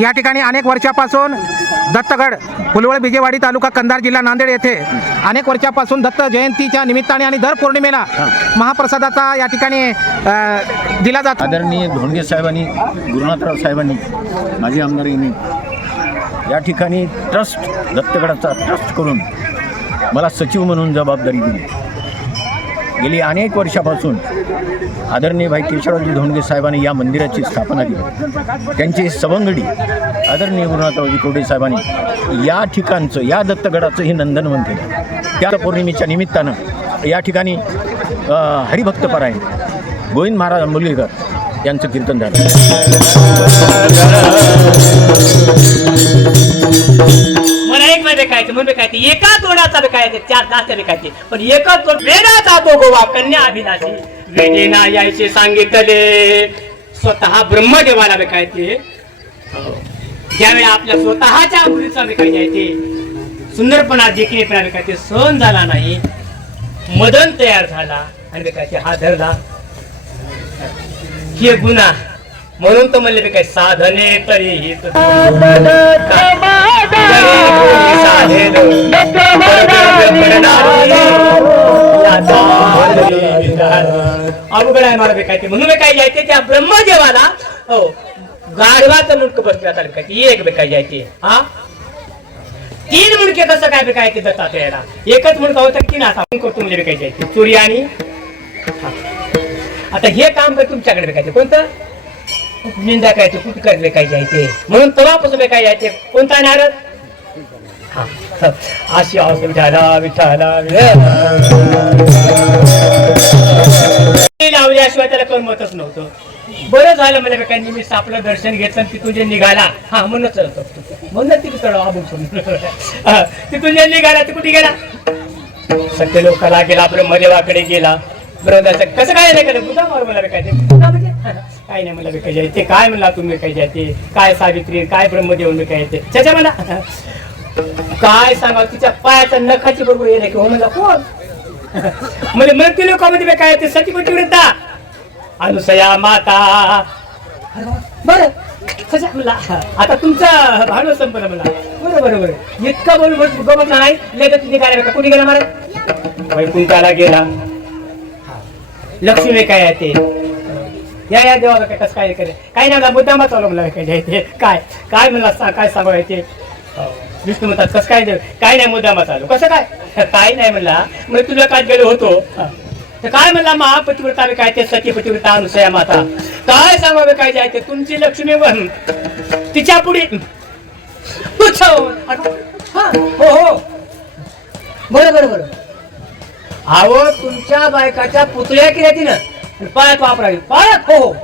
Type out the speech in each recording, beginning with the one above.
या ठिकाणी अनेक वर्षापासून दत्तगड फुलवळ बिजेवाडी तालुका कंधार जिल्हा नांदेड येथे अनेक वर्षापासून दत्त जयंतीच्या निमित्ताने आणि दर पौर्णिमेला महाप्रसादाचा या ठिकाणी दिला जातो. आदरणीय धोंडगे साहेबांनी गुरुनाथराव साहेबांनी माजी आमदार यांनी या ठिकाणी ट्रस्ट दत्तगडाचा ट्रस्ट करून मला सचिव म्हणून जबाबदारी दिली. गेली अनेक वर्षापासून आदरणीय भाई केशवरावजी धोंडगे साहेबांनी या मंदिराची स्थापना केली. त्यांची सवंगडी आदरणीय गुरुनाथरावजी कोडे साहेबांनी या ठिकाणचं या दत्तगडाचं हे नंदनवन केलं. त्या पौर्णिमेच्या निमित्तानं या ठिकाणी हरिभक्त हरिभक्तपरायण गोविंद महाराज आंबोलीकर यांचं कीर्तन झालं. मध्ये खायचे म्हणून खायचे एका तोडाचा बेकायचे चार जास्त बेकायचे पण एकच तोड वेदाचा तो गोवा कन्या अभिलाषी. वेदेना यायचे सांगितले स्वतः ब्रह्मदेवाला विकायचे ज्यावेळी आपल्या स्वतःच्या मुलीचा विकाय जायचे सुंदरपणा देखीलपणा विकायचे सहन झाला नाही मदन तयार झाला आणि विकायचे हा धरला. हे गुन्हा म्हणून तर म्हणले काय साधने तरी हित अवघड आहे मला बेकायचे म्हणून काय जायचे त्या ब्रह्मदेवाला हो गाढवाचं मुंडक बसल्या तालुक्याचे एक बेकाय जायचे हा? तीन मुंडके कसं काय बेकायचे दत्तात यायला. एकच मुंडका होता तीन असा. मुंडक तुमले बेकायचे जायचे चोरी आणि. आता हे काम काय तुमच्याकडे बेकायचे कोणतं? निंदा काय ते? कुठे करले काय जायचे? म्हणून तेव्हापासून काय जायचे? कोणता नारद? अशी अवसर विठाला विठाला लावल्याशिवाय त्याला करमतच नव्हतं. बरं झालं मला काय मी आपलं दर्शन घेतलं तिथून जे निघाला. हा म्हणूनच म्हणूनच तिथे चढ आबून तिथून जे निघाला ते कुठे गेला? सत्य लोकाला गेला ब्रह्मदेवाकडे गेला. ब्रह्मदेवाचं कसं काय नाही केलं बुद्धा मार मला काय ते? म्हणजे, काय नाही मला विकायचे ते काय म्हणला तुम्ही विकायचे ते काय सावित्री काय ब्रह्मदेव काय येते त्याच्या मला काय सांगा तिच्या पायाच्या नखाची बरोबर येणे की हो म्हणला? कोण हो. म्हणजे मृत्यू लोकांमध्ये काय येते सतीपती वृद्धा. अनुसया माता. बर. कशा म्हणला आता तुमचं भांडवल संपलं म्हणला. बरं बरोबर बरं. इतका बरोबर गमत नाही. लगेच निघाला का कुठे गेला मला वैकुंठाला गेला. लक्ष्मी काय आहे ते? या या देवाला काय कसं काय करे काय नाही मुद्दामा चालू मला काय ते काय? काय म्हणला सा- काय सांगायचे हो, विष्णू म्हणतात कसं काय देव? काय नाही मुद्दामा चालू. कसं काय? काय नाही म्हणला म्हणजे तुझ्या काय गेलो होतो? तर काय म्हणला महापतिव्रता बी काय ते सती पतिव्रता अनुसया माता. काय सांगावे काय जायचे? तुमची लक्ष्मी वन तिच्या पुढे हा, हो हो. बरोबर बरोबर आहो अहो तुमच्या बायकाच्या पुतळ्या केल्या तिनं. पायात वापरावी. पायात? हो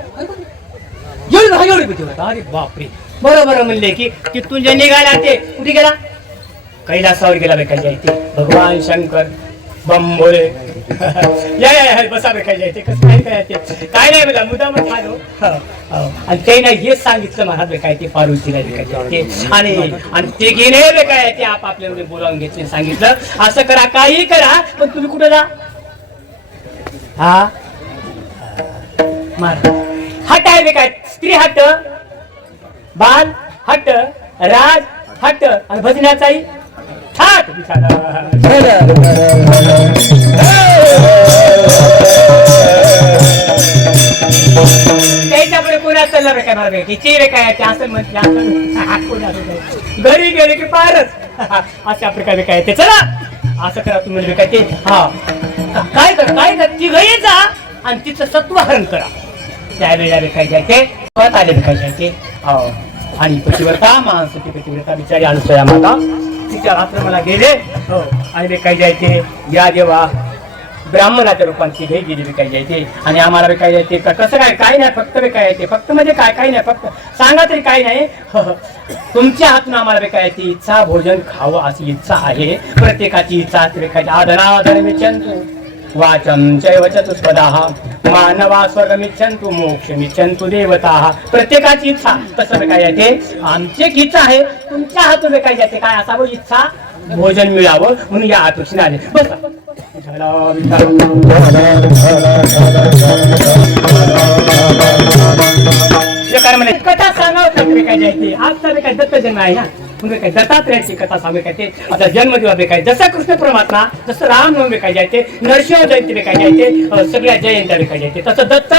येऊ एवढी हा एवढी भीती होता. अरे बापरे. बरोबर म्हणले की तिथून जे निघाला ते कुठे गेला? कैलासावर गेला बेकायच्या इथे भगवान शंकर बंबोळे. या या या बसा बेकायच्या इथे कसं काय काय ते? काय नाही बघा मुद्दा मग खालो हो, हो. आणि ते नाही हेच सांगितलं मला बेकाय ते पार्वतीला बेकायचे आणि आणि ते घेणे बेकाय ते आप आपल्या एवढे बोलावून घेतले सांगितलं असं करा काही करा पण तुम्ही कुठे जा? हा? मार. हट आहे बेकाय स्त्री हट्ट बाल हट्ट राज हट्ट आणि भजनाचाही थाट त्याच्याकडे कोणा चालला रे काय मला किती रे काय? ते असं म्हणते घरी गेले की पारच. अशा प्रकारे काय ते? चला. असं करा तुम्ही म्हणजे काय ते? हा. काय कर काय कर? ती घरी जा आणि तिचं सत्वहरण करा. त्यावेळेला काय ते. परत आले काय ते. हो. आणि पतिव्रता माणसाची पतिव्रता बिचारी अनुसया माता. तिच्या आश्रमाला गेले. हो. आणि काय जायचे या देवा. ब्राह्मणाच्या रूपांची घे गेली विकायची जायचे आणि आम्हाला बी काय जायचे का कसं काय? काय नाही फक्त बी काय येते फक्त म्हणजे काय? काय नाही फक्त सांगा तरी काय नाही. हो, हो. तुमच्या हातून आम्हाला विकायची काय येते इच्छा भोजन खावं अशी इच्छा आहे. प्रत्येकाची इच्छा असते काय आदरादर विचार वाचम चैव चतुष्पदाः। मानवा स्वर्गमिच्छन्तु मोक्षमिच्छन्तु देवताः। प्रत्येकाची इच्छा तसं बी काय येते। आमची एक इच्छा आहे तुमच्या हातून बी काय जाते काय असावं इच्छा? भोजन मिळावं म्हणून या अपेक्षेने आले. बस. कथा सांगावं लागते काय जायचे? आज तर काय दत्त जन्म आहे ना? मग काय? दत्तात्रयाची कथा सांगू काय आता जन्मदिवस बे काय जसं कृष्ण परमात्मा जसं रामनवमी काय जायचे नरसिंह जयंती बे सगळ्या जयंत्या बे जायचे तसं दत्त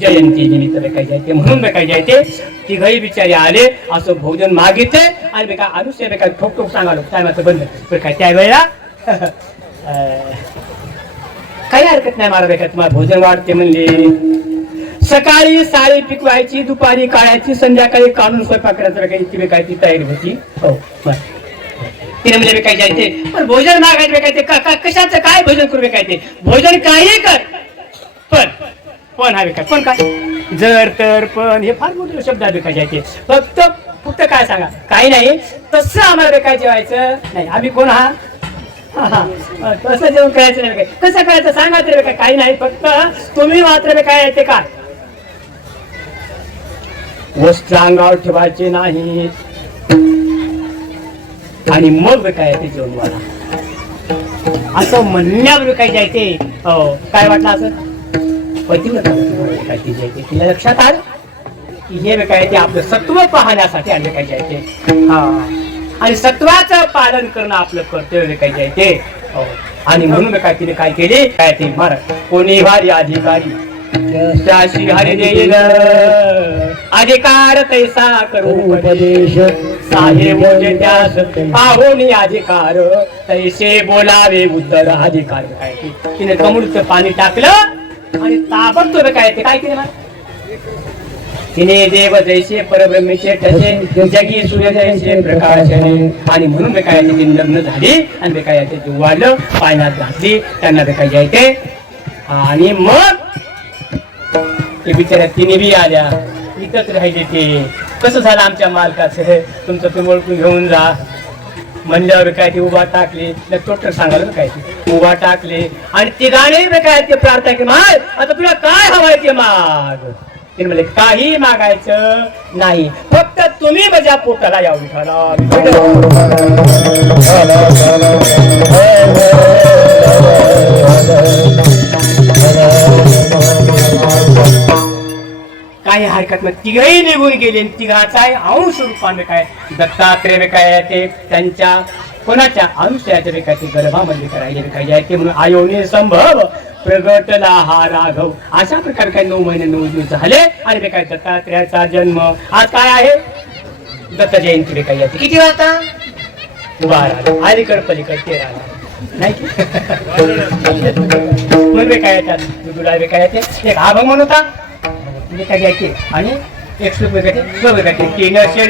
जयंती निमित्त बे काय म्हणून बे काय जायचे तिघही बिचारे आले असं भोजन मागितले आणि बेका अनुसय अनुष्य काय ठोक ठोक सांगालो टायमाचं बंद. काय त्यावेळेला काही हरकत नाही मला बेकार तुम्हाला भोजन वाढते म्हणले. सकाळी साडी पिकवायची दुपारी काढायची संध्याकाळी काढून स्वयंपाक करायचं काही ती काय ती तयारी होती. हो. तिने म्हणजे काय जायचे पण भोजन मागायचे बेकायचे का का- कशाचं काय भोजन करू बेकायचे भोजन काही कर. पण पण हा बेकार पण काय? जर तर पण हे फार मोठे शब्द आहे बेकायचे फक्त फक्त काय सांगा? काही नाही. तसं आम्हाला बेकाय जेवायचं नाही. आम्ही कोण हा. तसं जेवण करायचं नाही काय कसं करायचं? सांगा तरी काय काही नाही. फक्त तुम्ही मात्र काय ते काय वस्त्र अंगावर ठेवायचे नाही. आणि मग काय ते जेवण वाला असं म्हणण्यावर काय जायचे हो, काय वाटलं असं? पतिव्रता काय जायचे तिला लक्षात आलं? की हे विकायचे ते आपलं सत्व पाहण्यासाठी आले काय जायचे हा. आणि सत्वाचं पालन करणं आपलं कर्तव्य काय जायचे ते. हो. आणि म्हणून काय तिने काय केले? काय ते? मार. कोणी भारी अधिकारी त्याशी हरी देईल अधिकार तैसा करू उपदेश साहेब मोजे त्यास पाहुणी अधिकार. तैसे बोलावे उत्तर अधिकार. काय. तिने कमुडचं पाणी टाकलं आणि ताबडतोब काय ते? काय केलं? तिने देव जैसे परब्रह्मेचे ठसे जगी सूर्य जैसे प्रकाशने. आणि म्हणून काय ती लग्न झाली आणि बेकाय ते वाढलं पाण्यात घातली त्यांना बेकाय जायचे आणि मग ते बिचाऱ्या तिने बी आल्या. इथंच राहिले ते. कसं झालं आमच्या मालकाचं? तुमचं तुम्ही ओळखून घेऊन जा. म्हणल्यावर काय ते उभा टाकले. टोटर सांगाल काय ते? उभा टाकले. आणि ते गाणे काय ते प्रार्थना की माग आता तुला काय हवाय ते माग? तिने म्हणले काही मागायचं नाही. फक्त तुम्ही माझ्या पोटाला या काही हरकत नाही तिघही निघून गेले आणि तिघाचा अंश रूपाने काय दत्तात्रय काय ते त्यांच्या कोणाच्या अंशाच्या काय ते गर्भामध्ये करायचे काय ते म्हणून आयोने संभव प्रगटला हा राघव. अशा प्रकारे काय नऊ महिने नऊ दिवस झाले आणि काय दत्तात्रयाचा जन्म. आज काय आहे? दत्त जयंती काय आहे किती वाजता बारा अलीकड पलीकड तेरा नाही? म्हणून काय येतात तुला काय येते एक म्हणून होता. विकत आणि एक रुपये घ्यायचे दोन रुपये तीनशे